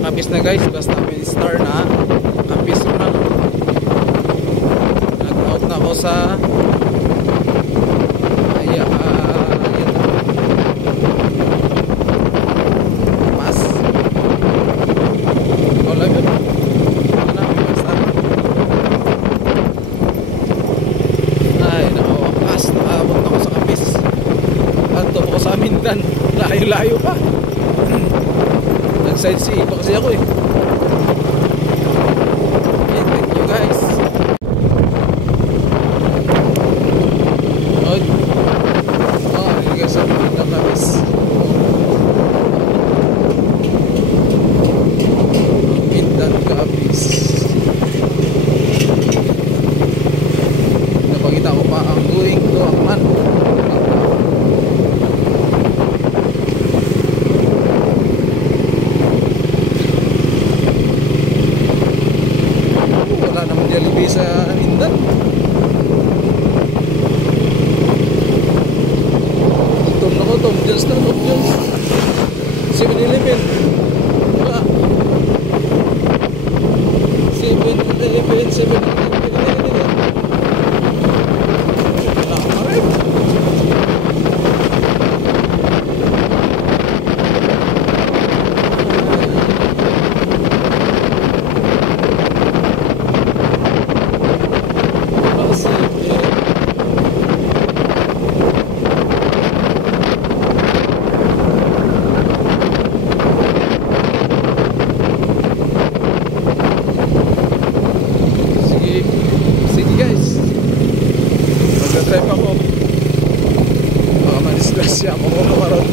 kapis na guys, basta may star na kapis na. Nag-out na ako sa pas. Wala yun. Ay, nakawakas. Nakaabot na ako sa kapis. At tumo ko sa Mindan. Layo-layo pa. Nag-sightseeing pa kasi ako eh. Thank you guys. Ini guys, sa Mindan tapos Mindan kapis. Napakita ko pa ang going to Aklan. Wala naman Jollibee sa Mindan. Tom Jones na, Tom Jones 7-Eleven. Wala 7-Eleven wala ka rin. Sige guys, magdadrive ako. Baka madisgrasya ako kung naman.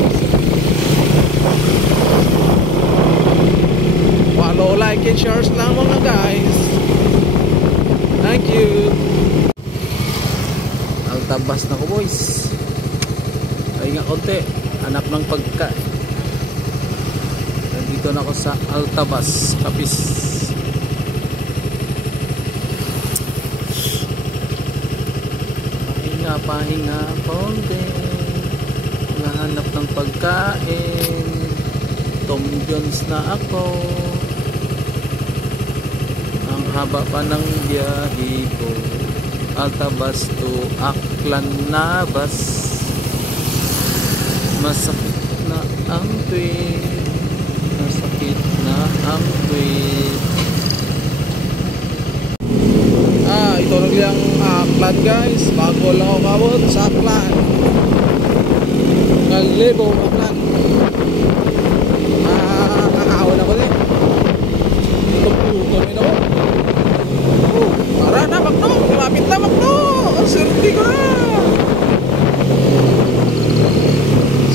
Follow, like, and shares lang mga guys. Thank you. Altabas na ko boys. Ay nga konti, hanap ng pagkain. Nandito na ako sa Altabas, Kapis. Pahinga konti, nahanap ng pagkain. Tom Jones na ako. Ang haba pa ng biyahe ko, Altabas to Aklan Navas. Masakit na ang tweet, masakit na ang tweet. Ito rin yung Aklan guys. Bago lang ako kabot sa Aklan. Ngalebo Aklan. Kakahon ako din. Tumpulutan rin ako. Tara na Makno. Malapit na Makno. Surti ko na.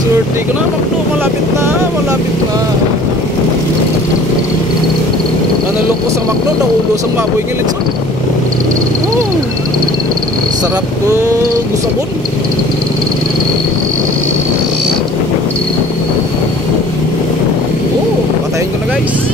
Surti ko na Makno. Malapit na. Malapit na. Nanalok ko sa Makno. Naulo sa baboy ngilitson. Sarap ko gusabon. Patayin ko na guys.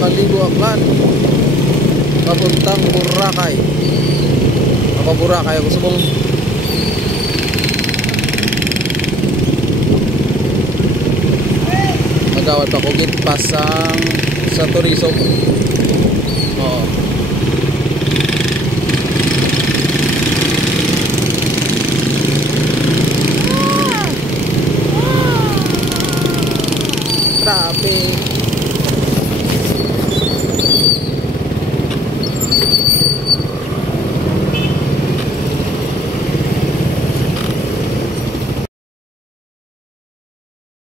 Kalibo Aklan papuntang Boracay. Apa Boracay ako subong magawad pa ko git pasang sa Turisog.